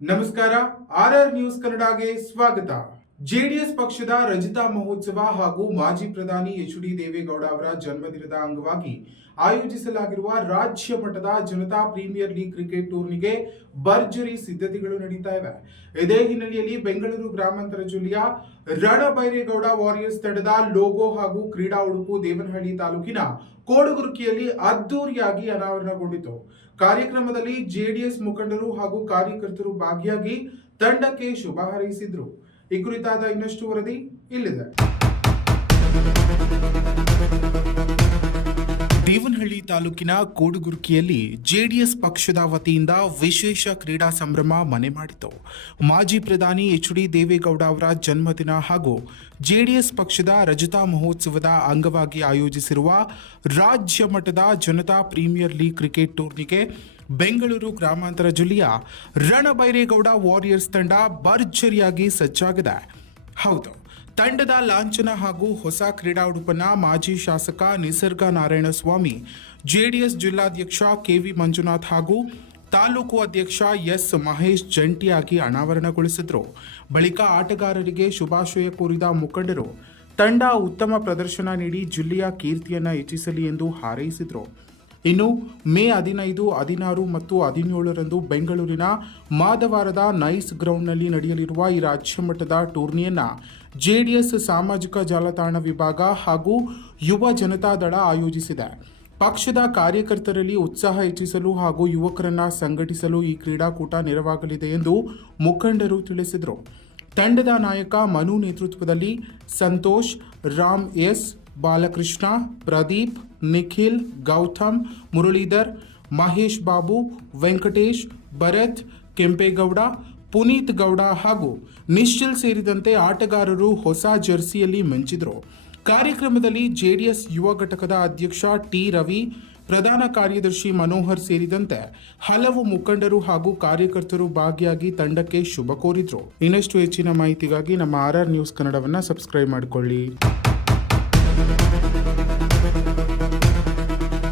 ನಮಸ್ಕಾರ, RR news ಕನ್ನಡಗೆ ಸ್ವಾಗತ. JDS ಪಕ್ಷದ ರಜತ ಮಹೋತ್ಸವ ಹಾಗೂ ಮಾಜಿ ಪ್ರಧಾನಿ ಎಚ್.ಡಿ. ದೇವೇಗೌಡ ಅವರ ಜನ್ಮದಿನದ ಅಂಗವಾಗಿ ಆಯೋಜಿಸಲಾಗಿರುವ ರಾಜ್ಯ ಮಟ್ಟದ ಜನತಾ ಪ್ರೀಮಿಯರ್ ಲೀಗ್ ಕ್ರಿಕೆಟ್ ಟೂರ್ನಿಗೆ ಭರ್ಜರಿ ಸಿದ್ಧತೆಗಳು ನಡೀತಾ ಇವೆ. ಇದೇ ಹಿನ್ನೆಲೆಯಲ್ಲಿ ಬೆಂಗಳೂರು ಗ್ರಾಮಾಂತರ ಜಿಲ್ಲೆಯ ರಣಬೈರೇಗೌಡ ವಾರಿಯರ್ಸ್ ತಂಡದ ಲೋಗೋ ಹಾಗೂ ಕ್ರೀಡಾ ಉಡುಪು ದೇವನಹಳ್ಳಿ ತಾಲೂಕಿನ ಕೋಡುಗುರುಕಿಯಲ್ಲಿ ಅದ್ದೂರಿಯಾಗಿ ಅನಾವರಣಗೊಂಡಿತು. ಕಾರ್ಯಕ್ರಮದಲ್ಲಿ ಜೆಡಿಎಸ್ ಮುಖಂಡರು ಹಾಗೂ ಕಾರ್ಯಕರ್ತರು ಭಾಗಿಯಾಗಿ ತಂಡಕ್ಕೆ ಶುಭ ಹಾರೈಸಿದರು. ಈ ಕುರಿತಾದ ಇನ್ನಷ್ಟು ವರದಿ ಇಲ್ಲಿದೆ. ದೇವನಹಳ್ಳಿ ತಾಲೂಕಿನ ಕೋಡುಗುರುಕಿಯಲ್ಲಿ ಜೆಡಿಎಸ್ ಪಕ್ಷದ ವತಿಯಿಂದ ವಿಶೇಷ ಕ್ರೀಡಾ ಸಂಭ್ರಮ ಮನೆ ಮಾಡಿತು. ಮಾಜಿ ಪ್ರಧಾನಿ ಎಚ್.ಡಿ. ದೇವೇಗೌಡ ಅವರ ಜನ್ಮದಿನ ಹಾಗೂ ಜೆಡಿಎಸ್ ಪಕ್ಷದ ರಜತ ಮಹೋತ್ಸವದ ಅಂಗವಾಗಿ ಆಯೋಜಿಸಿರುವ ರಾಜ್ಯ ಮಟ್ಟದ ಜನತಾ ಪ್ರೀಮಿಯರ್ ಲೀಗ್ ಕ್ರಿಕೆಟ್ ಟೂರ್ನಿಗೆ ಬೆಂಗಳೂರು ಗ್ರಾಮಾಂತರ ಜಿಲ್ಲೆಯ ರಣಬೈರೇಗೌಡ ವಾರಿಯರ್ಸ್ ತಂಡ ಭರ್ಜರಿಯಾಗಿ ಸಜ್ಜಾಗಿದೆ. ಹೌದು, ತಂಡದ ಲಾಂಛನ ಹಾಗೂ ಹೊಸ ಕ್ರೀಡಾ ಉಡುಪನ್ನ ಮಾಜಿ ಶಾಸಕ ನಿಸರ್ಗ ನಾರಾಯಣಸ್ವಾಮಿ, ಜೆಡಿಎಸ್ ಜಿಲ್ಲಾಧ್ಯಕ್ಷ ಕೆವಿ ಮಂಜುನಾಥ್ ಹಾಗೂ ತಾಲೂಕು ಅಧ್ಯಕ್ಷ ಎಸ್ ಮಹೇಶ್ ಜಂಟಿಯಾಗಿ ಅನಾವರಣಗೊಳಿಸಿದರು. ಬಳಿಕ ಆಟಗಾರರಿಗೆ ಶುಭಾಶಯ ಕೋರಿದ ಮುಖಂಡರು ತಂಡ ಉತ್ತಮ ಪ್ರದರ್ಶನ ನೀಡಿ ಜಿಲ್ಲೆಯ ಕೀರ್ತಿಯನ್ನು ಹೆಚ್ಚಿಸಲಿ ಎಂದು ಹಾರೈಸಿದರು. ಇನ್ನು ಮೇ 15, 16 ಮತ್ತು 17ರಂದು ಬೆಂಗಳೂರಿನ ಮಾದವಾರದ ನೈಸ್ ಗ್ರೌಂಡ್ನಲ್ಲಿ ನಡೆಯಲಿರುವ ಈ ರಾಜ್ಯ ಮಟ್ಟದ ಟೂರ್ನಿಯನ್ನು ಜೆಡಿಎಸ್ ಸಾಮಾಜಿಕ ಜಾಲತಾಣ ವಿಭಾಗ ಹಾಗೂ ಯುವ ಜನತಾದಳ ಆಯೋಜಿಸಿದೆ. ಪಕ್ಷದ ಕಾರ್ಯಕರ್ತರಲ್ಲಿ ಉತ್ಸಾಹ ಹೆಚ್ಚಿಸಲು ಹಾಗೂ ಯುವಕರನ್ನು ಸಂಘಟಿಸಲು ಈ ಕ್ರೀಡಾಕೂಟ ನೆರವಾಗಲಿದೆ ಎಂದು ಮುಖಂಡರು ತಿಳಿಸಿದರು. ತಂಡದ ನಾಯಕ ಮನು ನೇತೃತ್ವದಲ್ಲಿ ಸಂತೋಷ್, ರಾಮ್ ಎಸ್, ಬಾಲಕೃಷ್ಣ, ಪ್ರದೀಪ್, ನಿಖಿಲ್, ಗೌತಮ್, ಮುರಳೀಧರ್, ಮಹೇಶ್ ಬಾಬು, ವೆಂಕಟೇಶ್, ಭರತ್, ಕೆಂಪೇಗೌಡ, ಪುನೀತ್ ಗೌಡ ಹಾಗೂ ನಿಶ್ಚಲ್ ಸೇರಿದಂತೆ ಆಟಗಾರರು ಹೊಸ ಜರ್ಸಿಯಲ್ಲಿ ಮಿಂಚಿದರು. ಕಾರ್ಯಕ್ರಮದಲ್ಲಿ ಜೆಡಿಎಸ್ ಯುವ ಘಟಕದ ಅಧ್ಯಕ್ಷ ಟಿ. ರವಿ, ಪ್ರಧಾನ ಕಾರ್ಯದರ್ಶಿ ಮನೋಹರ್ ಸೇರಿದಂತೆ ಹಲವು ಮುಖಂಡರು ಹಾಗೂ ಕಾರ್ಯಕರ್ತರು ಭಾಗಿಯಾಗಿ ತಂಡಕ್ಕೆ ಶುಭ ಕೋರಿದರು. ಇನ್ನಷ್ಟು ಹೆಚ್ಚಿನ ಮಾಹಿತಿಗಾಗಿ ನಮ್ಮ ಆರ್ಆರ್ ನ್ಯೂಸ್ ಕನ್ನಡವನ್ನು ಸಬ್ಸ್ಕ್ರೈಬ್ ಮಾಡಿಕೊಳ್ಳಿ.